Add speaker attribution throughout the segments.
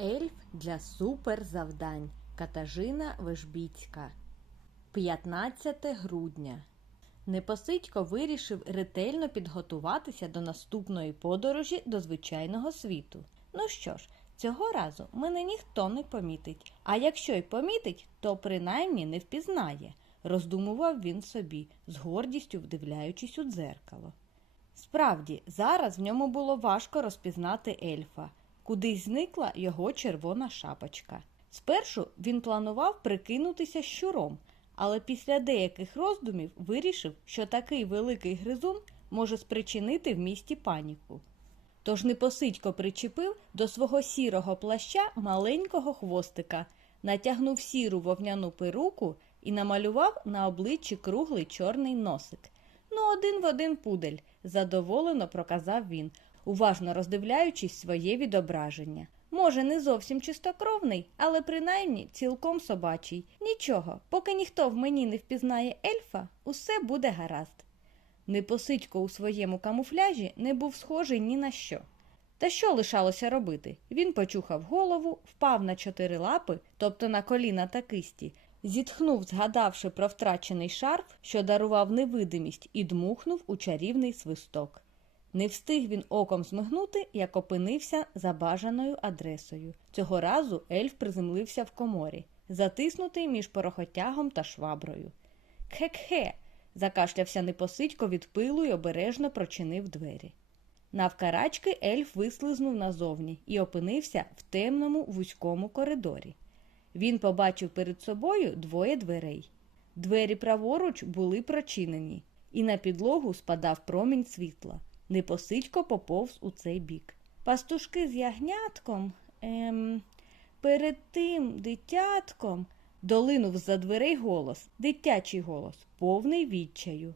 Speaker 1: Ельф для суперзавдань Катажина Вежбіцька 15 грудня Непосидько вирішив ретельно підготуватися до наступної подорожі до звичайного світу. Ну що ж, цього разу мене ніхто не помітить, а якщо й помітить, то принаймні не впізнає, роздумував він собі, з гордістю вдивляючись у дзеркало. Справді, зараз в ньому було важко розпізнати ельфа. Кудись зникла його червона шапочка. Спершу він планував прикинутися щуром, але після деяких роздумів вирішив, що такий великий гризун може спричинити в місті паніку. Тож непосидько причепив до свого сірого плаща маленького хвостика, натягнув сіру вовняну перуку і намалював на обличчі круглий чорний носик. Ну, один в один пудель, задоволено проказав він, уважно роздивляючись своє відображення. Може, не зовсім чистокровний, але принаймні цілком собачий. Нічого, поки ніхто в мені не впізнає ельфа, усе буде гаразд. Непосидько у своєму камуфляжі не був схожий ні на що. Та що лишалося робити? Він почухав голову, впав на чотири лапи, тобто на коліна та кисті, зітхнув, згадавши про втрачений шарф, що дарував невидимість, і дмухнув у чарівний свисток. Не встиг він оком змигнути, як опинився за бажаною адресою. Цього разу ельф приземлився в коморі, затиснутий між порохотягом та шваброю. Кхе-кхе, закашлявся непосидько від пилу й обережно прочинив двері. Навкарачки ельф вислизнув назовні і опинився в темному вузькому коридорі. Він побачив перед собою двоє дверей. Двері праворуч були прочинені, і на підлогу спадав промінь світла. Непосидько поповз у цей бік. Пастушки з ягнятком, ем, перед тим дитятком, долинув з-за дверей голос, дитячий голос, повний відчаю.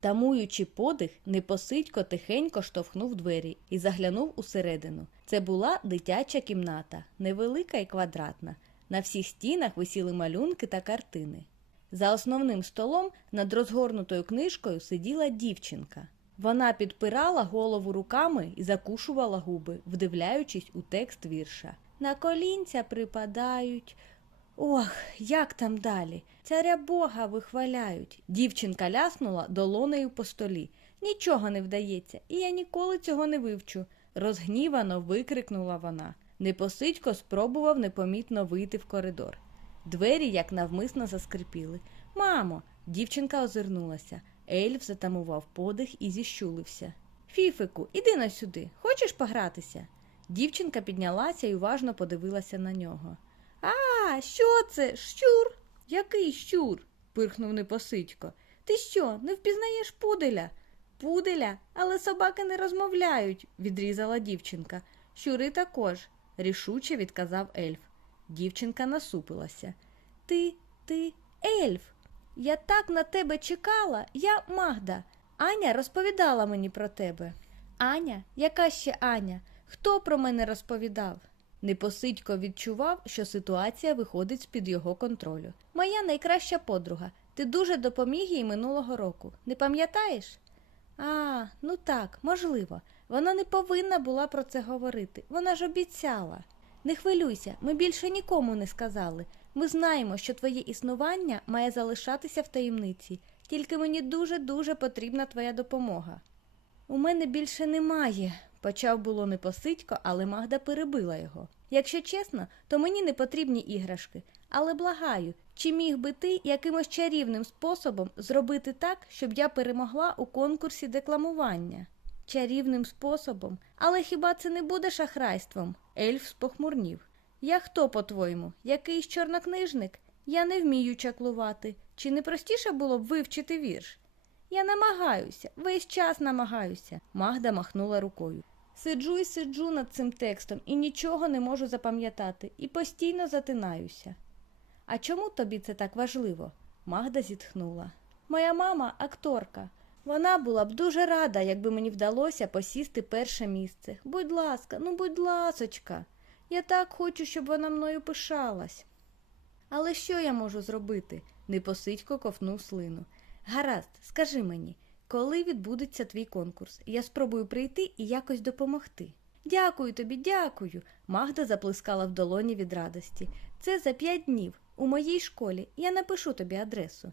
Speaker 1: Тамуючи подих, непосидько тихенько штовхнув двері і заглянув усередину. Це була дитяча кімната, невелика і квадратна. На всіх стінах висіли малюнки та картини. За основним столом над розгорнутою книжкою сиділа дівчинка. Вона підпирала голову руками і закушувала губи, вдивляючись у текст вірша. На колінця припадають. Ох, як там далі? Царя Бога вихваляють. Дівчинка ляснула долонею по столі. Нічого не вдається, і я ніколи цього не вивчу, розгнівано викрикнула вона. Непосидько спробував непомітно вийти в коридор. Двері, як навмисно, заскрипіли. Мамо, дівчинка озирнулася. Ельф затамував подих і зіщулився. Фіфику, іди на сюди. Хочеш погратися? Дівчинка піднялася і уважно подивилася на нього. А, що це? Щур? Який щур? пирхнув непосидько. Ти що, не впізнаєш пуделя? Пуделя, але собаки не розмовляють, відрізала дівчинка. Щури також, рішуче відказав ельф. Дівчинка насупилася. Ти, ти, ельф. Я так на тебе чекала, я Магда. Аня розповідала мені про тебе. Аня? Яка ще Аня? Хто про мене розповідав? Непосидько відчував, що ситуація виходить з-під його контролю. Моя найкраща подруга. Ти дуже допоміг їй минулого року. Не пам'ятаєш? А, ну так, можливо. Вона не повинна була про це говорити. Вона ж обіцяла. Не хвилюйся, ми більше нікому не сказали. Ми знаємо, що твоє існування має залишатися в таємниці, тільки мені дуже-дуже потрібна твоя допомога. У мене більше немає, почав було непосидько, але Магда перебила його. Якщо чесно, то мені не потрібні іграшки, але благаю, чи міг би ти якимось чарівним способом зробити так, щоб я перемогла у конкурсі декламування? Чарівним способом, але хіба це не буде шахрайством? Ельф спохмурнів. Я хто, по-твоєму, якийсь чорнокнижник? Я не вмію чаклувати. Чи не простіше було б вивчити вірш? Я намагаюся, весь час намагаюся. Магда махнула рукою. Сиджу і сиджу над цим текстом і нічого не можу запам'ятати, і постійно затинаюся. А чому тобі це так важливо? Магда зітхнула. Моя мама акторка. Вона була б дуже рада, якби мені вдалося посісти перше місце. Будь ласка, ну будь ласочка. Я так хочу, щоб вона мною пишалась. Але що я можу зробити? непосидько ковнув слину. Гаразд, скажи мені, коли відбудеться твій конкурс? Я спробую прийти і якось допомогти. Дякую тобі, дякую. Магда заплескала в долоні від радості. Це за п'ять днів. У моїй школі. Я напишу тобі адресу.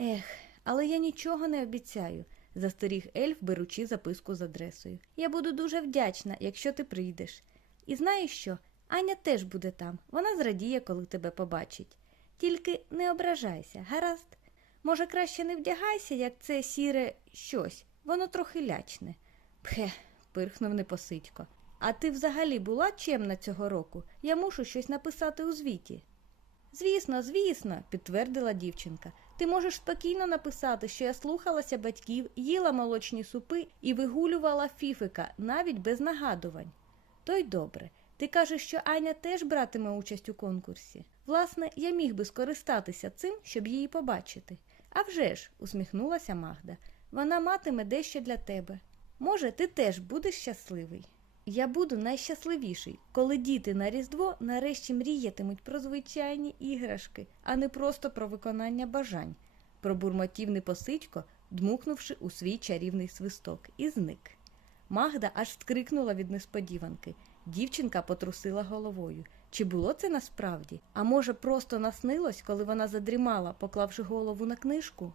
Speaker 1: Ех, але я нічого не обіцяю, застеріг ельф, беручи записку з адресою. Я буду дуже вдячна, якщо ти прийдеш. І знаєш що? Аня теж буде там. Вона зрадіє, коли тебе побачить. Тільки не ображайся, гаразд. Може, краще не вдягайся, як це сіре щось. Воно трохи лячне. Пхе, пирхнув непосидько. А ти взагалі була чемна цього року? Я мушу щось написати у звіті. Звісно, звісно, підтвердила дівчинка. Ти можеш спокійно написати, що я слухалася батьків, їла молочні супи і вигулювала фіфика навіть без нагадувань. То й добре. Ти кажеш, що Аня теж братиме участь у конкурсі. Власне, я міг би скористатися цим, щоб її побачити. «А вже ж», – усміхнулася Магда, вона матиме дещо для тебе. Може, ти теж будеш щасливий. Я буду найщасливіший, коли діти на Різдво нарешті мріятимуть про звичайні іграшки, а не просто про виконання бажань, пробурмотів непосидько, дмухнувши у свій чарівний свисток, і зник. Магда аж скрикнула від несподіванки. Дівчинка потрусила головою. Чи було це насправді? А може, просто наснилось, коли вона задрімала, поклавши голову на книжку?